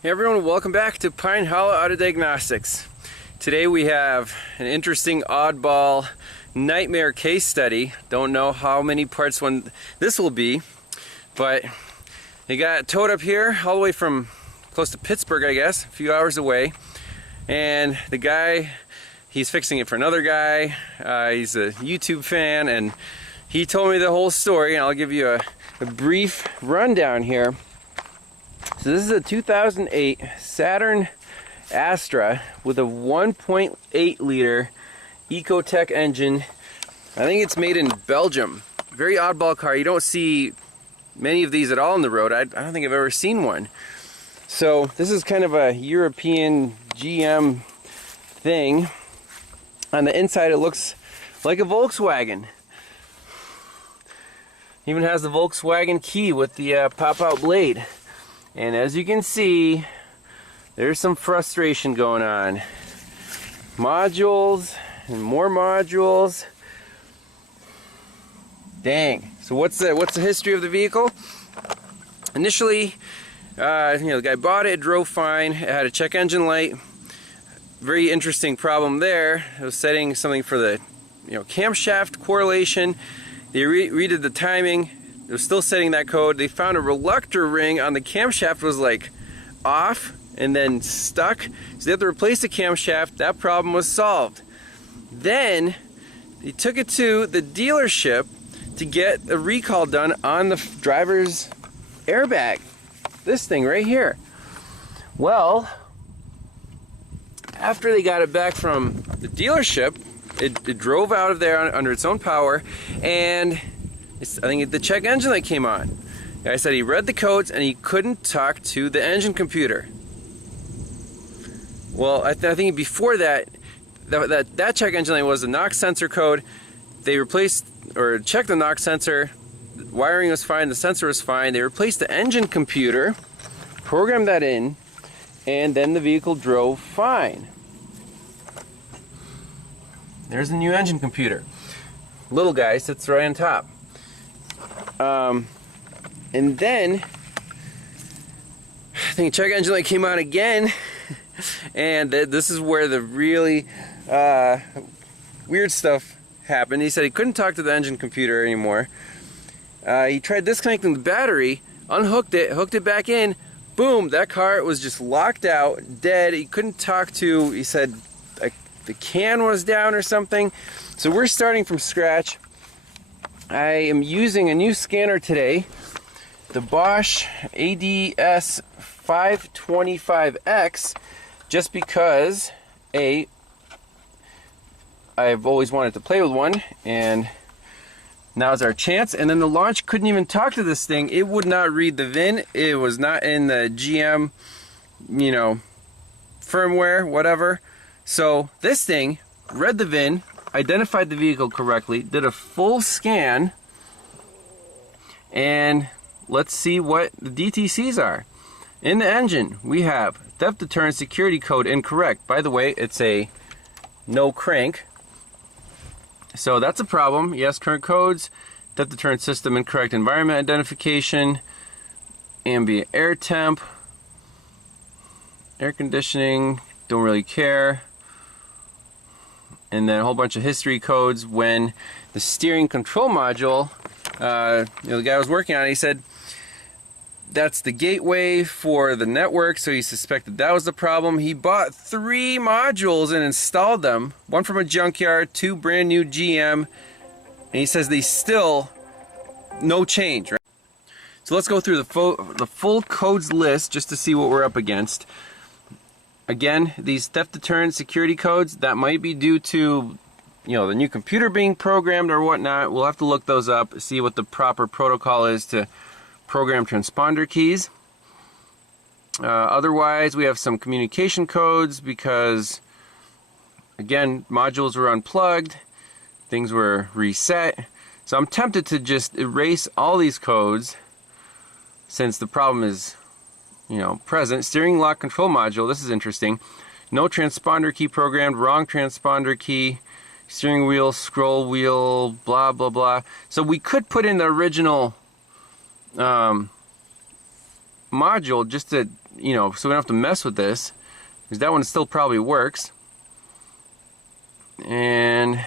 Hey everyone, welcome back to Pine Hollow Auto Diagnostics. Today we have an interesting oddball nightmare case study. Don't know how many parts one this will be, but they got towed up here all the way from close to Pittsburgh, I guess, a few hours away. And the guy, he's fixing it for another guy. He's a YouTube fan, and he told me the whole story, and I'll give you a brief rundown here. So this is a 2008 Saturn Astra with a 1.8 liter Ecotec engine. I think it's made in Belgium. Very oddball car. You don't see many of these at all on the road. I don't think I've ever seen one. So this is kind of a European GM thing. On the inside it looks like a Volkswagen. Even has the Volkswagen key with the pop-out blade. And as you can see, there's some frustration going on. Modules and more modules. Dang. So what's the history of the vehicle? Initially, the guy bought it, drove fine, it had a check engine light. Very interesting problem there. It was setting something for the camshaft correlation. They redid the timing. It was still setting that code. They found a reluctor ring on the camshaft was like off and then stuck. So they had to replace the camshaft. That problem was solved. Then they took it to the dealership to get a recall done on the driver's airbag. This thing right here. Well, after they got it back from the dealership, it drove out of there under its own power, and I think the check engine light came on. The guy said he read the codes and he couldn't talk to the engine computer. Well, I think before that check engine light was the NOx sensor code. They replaced or checked the NOx sensor. The wiring was fine. The sensor was fine. They replaced the engine computer, programmed that in, and then the vehicle drove fine. There's the new engine computer. Little guy sits right on top. And then I think check engine light came on again, and this is where the really weird stuff happened. He said he couldn't talk to the engine computer anymore. He tried disconnecting the battery, unhooked it, hooked it back in. Boom! That car was just locked out, dead. He couldn't talk to. He said the can was down or something. So we're starting from scratch. I am using a new scanner today, the Bosch ADS 525X, just because I've always wanted to play with one, and now's our chance. And then the launch couldn't even talk to this thing. It would not read the VIN. It was not in the GM, firmware, whatever. So this thing read the VIN, identified the vehicle correctly, did a full scan, and let's see what the DTCs are. In the engine, we have theft deterrent security code incorrect. By the way, it's a no crank, so that's a problem. Yes, current codes, theft deterrent system incorrect, environment identification, ambient air temp, air conditioning, don't really care. And then a whole bunch of history codes when the steering control module, the guy was working on it, he said that's the gateway for the network, so he suspected that was the problem. He bought 3 modules and installed them, one from a junkyard, 2 brand new GM, and he says they still no change, right? So let's go through the full codes list just to see what we're up against. Again, these theft deterrent security codes, that might be due to, the new computer being programmed or whatnot. We'll have to look those up, see what the proper protocol is to program transponder keys. Otherwise, we have some communication codes because, again, modules were unplugged, things were reset. So I'm tempted to just erase all these codes since the problem is present. Steering lock control module, this is interesting. No transponder key programmed, wrong transponder key, steering wheel, scroll wheel, blah, blah, blah. So we could put in the original module just to, you know, so we don't have to mess with this, because that one still probably works. And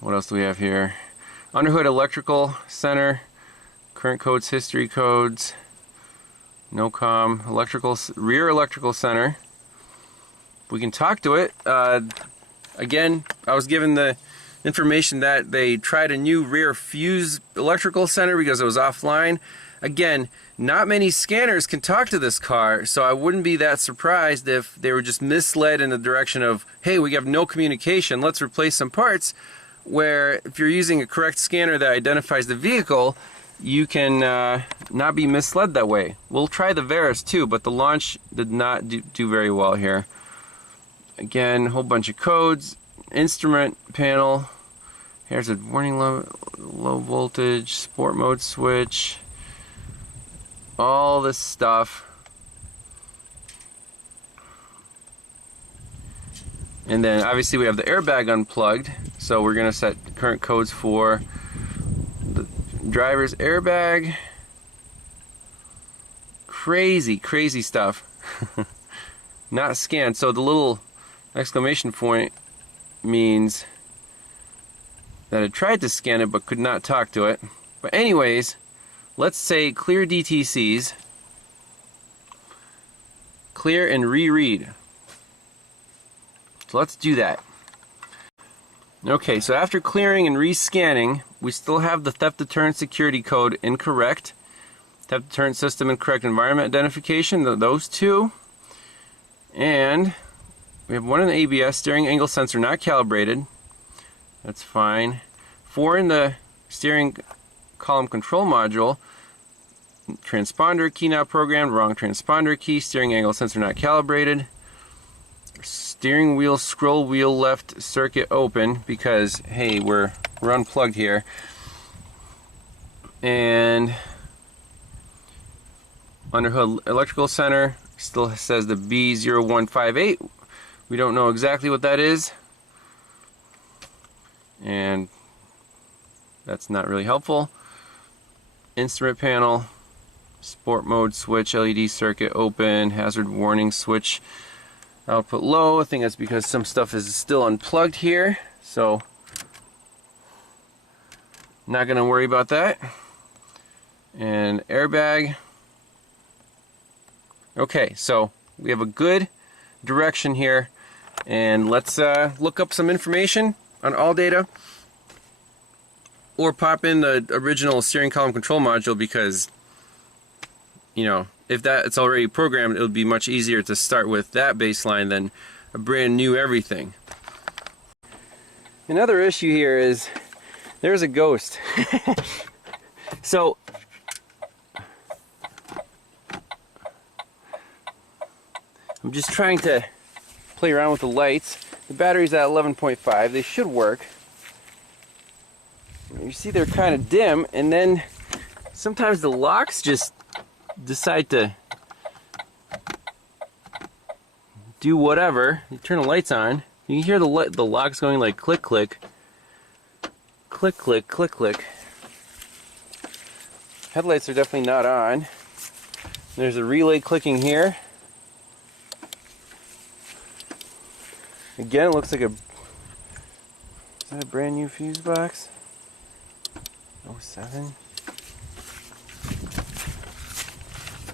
what else do we have here? Underhood electrical center, current codes, history codes, no comm, rear electrical center. We can talk to it. Again, I was given the information that they tried a new rear fuse electrical center because it was offline. Again, not many scanners can talk to this car, so I wouldn't be that surprised if they were just misled in the direction of, hey, we have no communication, let's replace some parts, where if you're using a correct scanner that identifies the vehicle, you can not be misled that way. We'll try the Veris too, but the launch did not do very well here. Again, a whole bunch of codes, instrument panel. Here's a warning low voltage, sport mode switch, all this stuff. And then obviously we have the airbag unplugged, so we're going to set current codes for the driver's airbag. Crazy stuff. Not scanned, so the little exclamation point means that it tried to scan it but could not talk to it. But anyways, let's say clear DTCs, clear and reread. So let's do that. Okay, so after clearing and rescanning, we still have the theft deterrent security code incorrect, theft deterrent system incorrect environment identification, those two, and we have one in the ABS, steering angle sensor not calibrated. That's fine. 4 in the steering column control module. Transponder key not programmed, wrong transponder key, steering angle sensor not calibrated. Steering wheel scroll wheel left circuit open because, hey, we're unplugged here. And underhood electrical center still says the B0158. We don't know exactly what that is, and that's not really helpful. Instrument panel, sport mode switch, LED circuit open, hazard warning switch output low. I think that's because some stuff is still unplugged here, so not gonna worry about that. And airbag. Okay, so we have a good direction here, and let's look up some information on ALLDATA, or pop in the original steering column control module, because, you know, if it's already programmed, it would be much easier to start with that baseline than a brand new everything. Another issue here is there's a ghost. So I'm just trying to play around with the lights. The battery's at 11.5. They should work. You see they're kind of dim, and then sometimes the locks just decide to do whatever. You turn the lights on, you can hear the locks going like click click, click click, click click. Headlights are definitely not on. There's a relay clicking here. Again, it looks like is that a brand new fuse box? 07.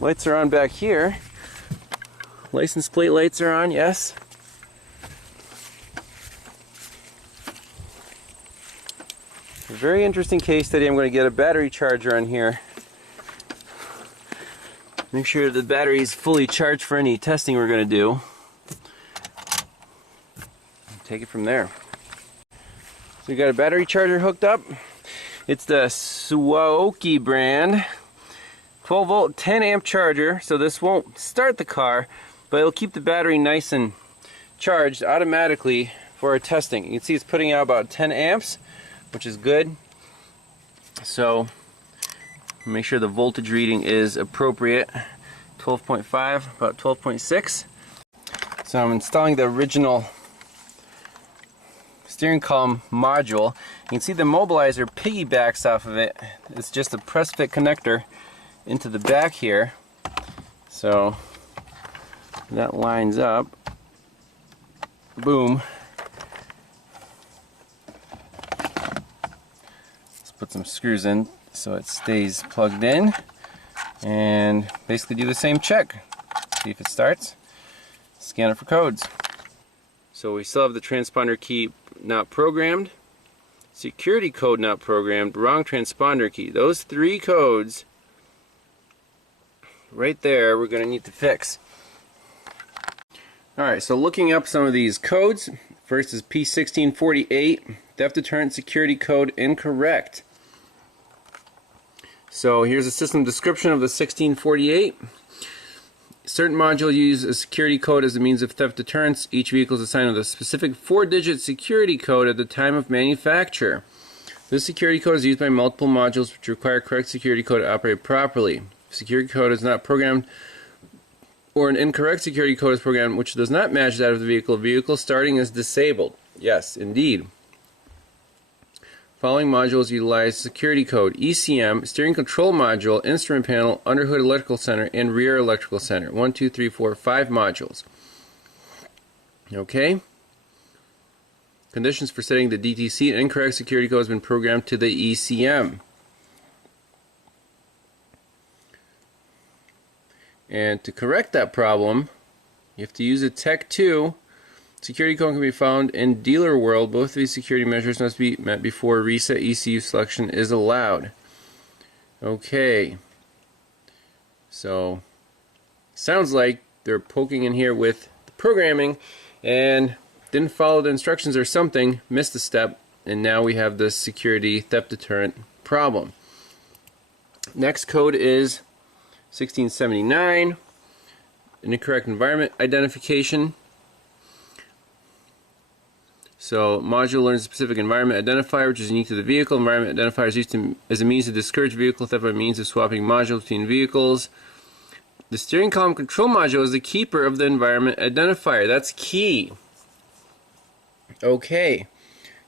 Lights are on back here. License plate lights are on, yes. A very interesting case study. I'm going to get a battery charger on here. Make sure the battery is fully charged for any testing we're going to do. Take it from there. So we got a battery charger hooked up. It's the Suwaoki brand, 12 volt 10 amp charger, so this won't start the car, but it'll keep the battery nice and charged automatically for our testing. You can see it's putting out about 10 amps, which is good. So make sure the voltage reading is appropriate. 12.5, about 12.6. So I'm installing the original steering column module. You can see the immobilizer piggybacks off of it. It's just a press fit connector, into the back here. So that lines up. Boom. Let's put some screws in so it stays plugged in, and basically do the same check. See if it starts. Scan it for codes. So we still have the transponder key not programmed, security code not programmed, wrong transponder key. Those three codes right there we're going to need to fix. Alright, so looking up some of these codes. First is P1648, theft deterrent security code incorrect. So here's a system description of the 1648. Certain modules use a security code as a means of theft deterrence. Each vehicle is assigned with a specific 4-digit security code at the time of manufacture. This security code is used by multiple modules which require correct security code to operate properly. If security code is not programmed, or an incorrect security code is programmed which does not match that of the vehicle starting is disabled. Yes, indeed. Following modules utilize security code: ECM, steering control module, instrument panel, underhood electrical center, and rear electrical center. 1, 2, 3, 4, 5 modules. Okay. Conditions for setting the DTC: an incorrect security code has been programmed to the ECM. And to correct that problem, you have to use a Tech 2. Security code can be found in Dealer World. Both of these security measures must be met before reset ECU selection is allowed. Okay. So, sounds like they're poking in here with the programming and didn't follow the instructions or something, missed a step, and now we have this security theft deterrent problem. Next code is 1679, an incorrect environment identification. So, module learns a specific environment identifier which is unique to the vehicle. Environment identifier is used as a means to discourage vehicle theft by means of swapping modules between vehicles. The steering column control module is the keeper of the environment identifier. That's key. Okay.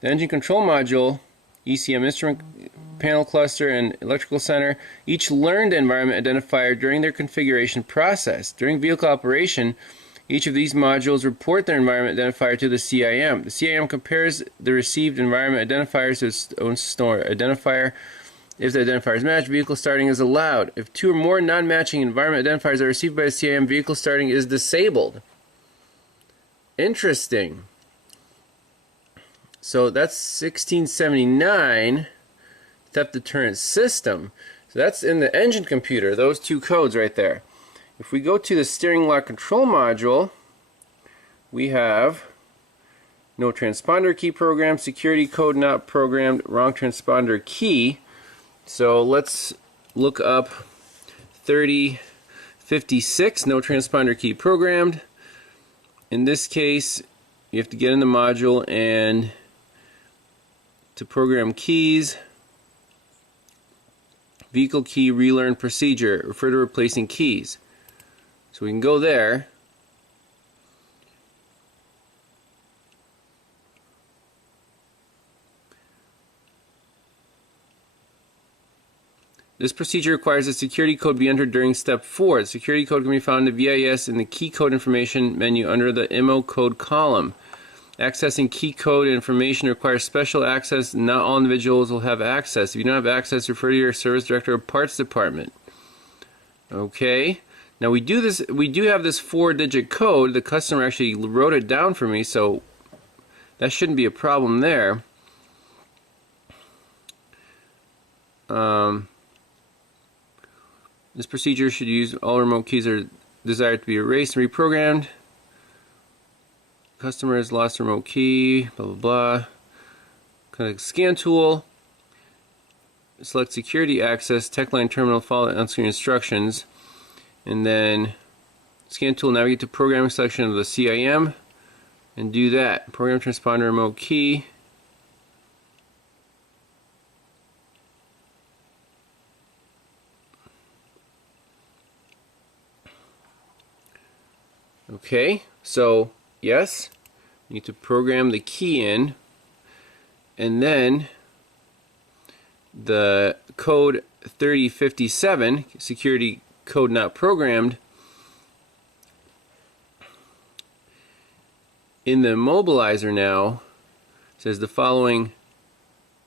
The engine control module, ECM instrument panel cluster, and electrical center each learned the environment identifier during their configuration process. During vehicle operation, each of these modules report their environment identifier to the CIM. The CIM compares the received environment identifiers to its own store identifier. If the identifiers match, vehicle starting is allowed. If two or more non-matching environment identifiers are received by the CIM, vehicle starting is disabled. Interesting. So that's 1679 theft deterrent system. So that's in the engine computer, those two codes right there. If we go to the steering lock control module, we have no transponder key programmed, security code not programmed, wrong transponder key. So let's look up 3056, no transponder key programmed. In this case, you have to get in the module and to program keys, vehicle key relearn procedure, refer to replacing keys. So we can go there. This procedure requires a security code be entered during step 4. The security code can be found in the VIS in the key code information menu under the IMMO code column. Accessing key code information requires special access. Not all individuals will have access. If you don't have access, refer to your service director or parts department. Okay. Now we do have this 4-digit code. The customer actually wrote it down for me, so that shouldn't be a problem there. This procedure should use all remote keys are desired to be erased and reprogrammed. Customer has lost a remote key, blah blah blah. Click scan tool. Select security access, TechLine terminal, follow the on-screen instructions. And then scan tool, navigate to programming selection of the CIM and do that. Program transponder remote key. Okay, so yes, you need to program the key in, and then the code 3057, security code not programmed, in the immobilizer now says the following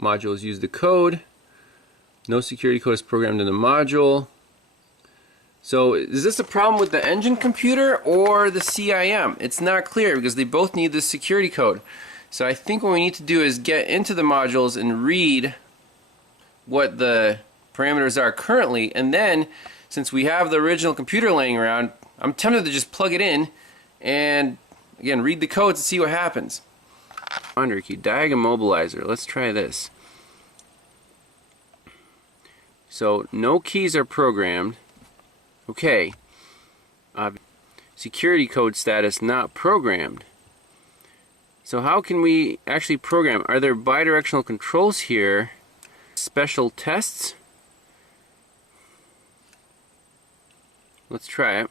modules use the code. No security code is programmed in the module. So is this a problem with the engine computer or the CIM? It's not clear because they both need the security code. So I think what we need to do is get into the modules and read what the parameters are currently, and then since we have the original computer laying around, I'm tempted to just plug it in and again read the codes and see what happens. Under key diag immobilizer. Let's try this. So no keys are programmed. Okay. Security code status not programmed. So how can we actually program? Are there bidirectional controls here? Special tests? Let's try it.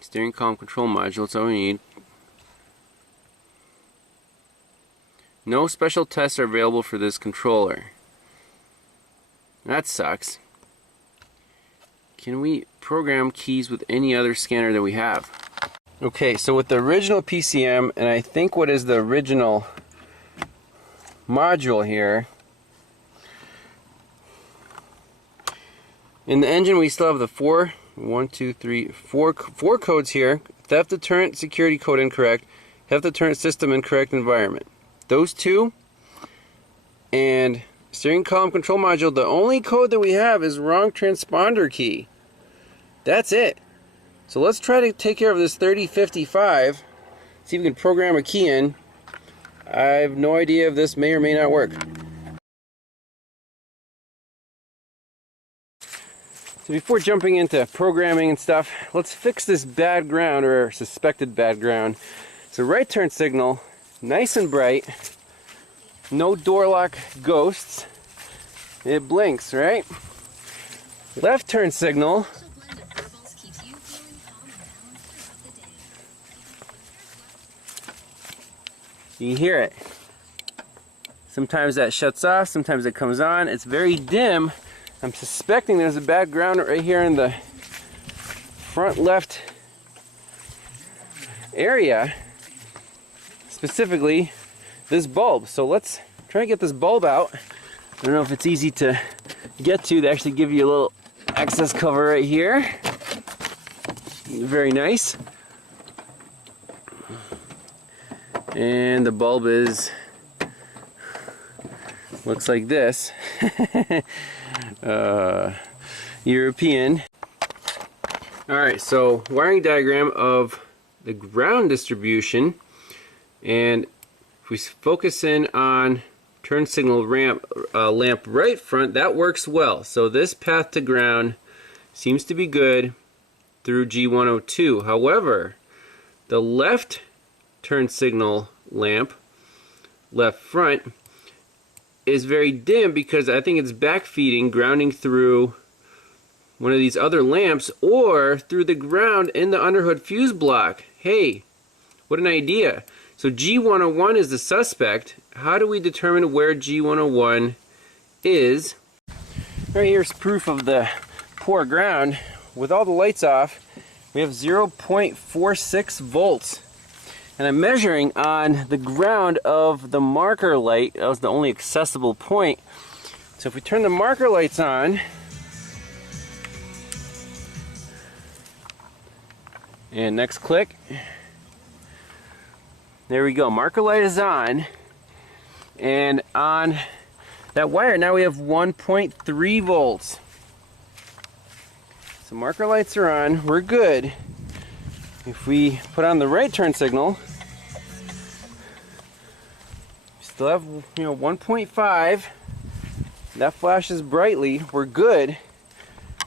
Steering column control module, that's all we need. No special tests are available for this controller. That sucks. Can we program keys with any other scanner that we have? Okay, so with the original PCM, and I think what is the original module here, in the engine we still have the four codes here. Theft deterrent, security code incorrect, theft deterrent system incorrect environment. Those two, and steering column control module, the only code that we have is wrong transponder key. That's it. So let's try to take care of this 3055, see if we can program a key in. I have no idea if this may or may not work. So before jumping into programming and stuff, let's fix this bad ground, or suspected bad ground. So right turn signal, nice and bright, no door lock ghosts, it blinks, right? Left turn signal, you hear it. Sometimes that shuts off, sometimes it comes on. It's very dim. I'm suspecting there's a bad ground right here in the front left area, specifically this bulb. So let's try to get this bulb out. I don't know if it's easy to get to. They actually give you a little access cover right here. Very nice. And the bulb is, looks like this. European. Alright, so wiring diagram of the ground distribution, and if we focus in on turn signal lamp right front, that works well. So this path to ground seems to be good through G102. However, the left turn signal lamp, left front, is very dim because I think it's backfeeding, grounding through one of these other lamps or through the ground in the underhood fuse block. Hey, what an idea. So G101 is the suspect. How do we determine where G101 is? Right here's proof of the poor ground. With all the lights off, we have 0.46 volts. And I'm measuring on the ground of the marker light. That was the only accessible point. So if we turn the marker lights on, and next click, there we go, marker light is on, and on that wire now we have 1.3 volts. So marker lights are on, we're good. If we put on the right turn signal, we still have 1.5. That flashes brightly. We're good.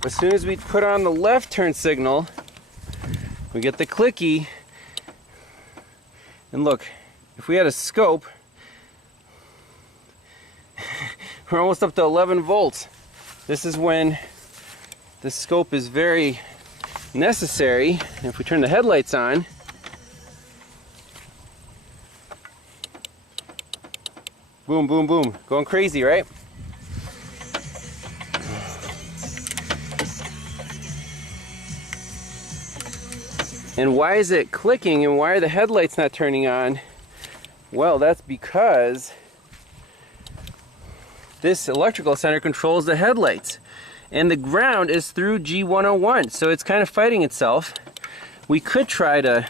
As soon as we put on the left turn signal, we get the clicky. And look, if we had a scope, we're almost up to 11 volts. This is when the scope is very necessary. And if we turn the headlights on, Boom, boom, boom. Going crazy, right? And why is it clicking and why are the headlights not turning on? Well, that's because this electrical center controls the headlights. And the ground is through G101, so it's kind of fighting itself. We could try to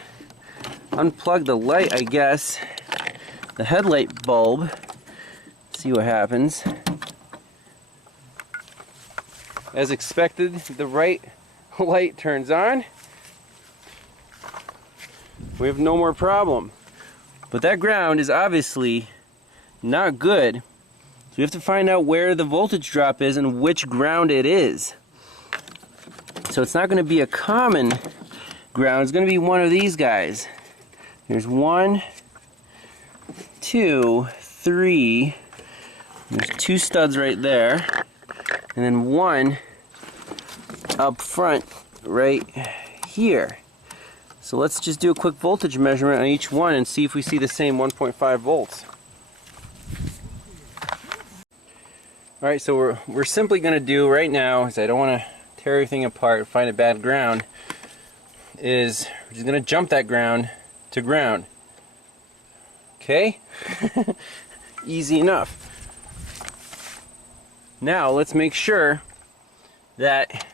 unplug the light, I guess, the headlight bulb, see what happens. As expected, the right light turns on. We have no more problem. But that ground is obviously not good. So we have to find out where the voltage drop is and which ground it is. So it's not going to be a common ground, it's going to be one of these guys. There's 1, 2, 3. There's 2 studs right there. And then 1 up front right here. So let's just do a quick voltage measurement on each one and see if we see the same 1.5 volts. Alright, so we're simply going to do right now, because I don't want to tear everything apart, find a bad ground, is we're just going to jump that ground to ground. Okay? Easy enough. Now let's make sure that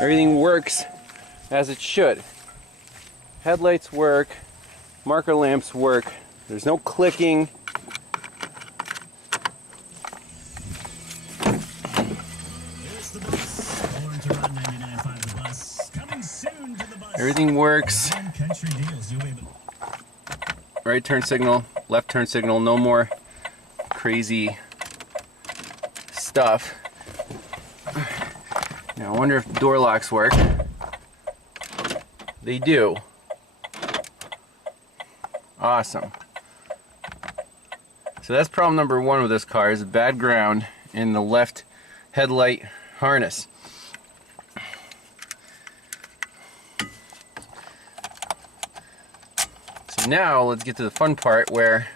everything works as it should. Headlights work, marker lamps work, there's no clicking. Everything works. Right turn signal, left turn signal, no more crazy stuff. Now I wonder if door locks work. They do. Awesome. So that's problem number 1 with this car, is a bad ground in the left headlight harness. So now let's get to the fun part where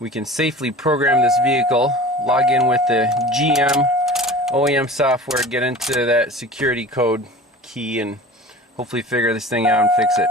we can safely program this vehicle, log in with the GM OEM software, get into that security code key, and hopefully figure this thing out and fix it.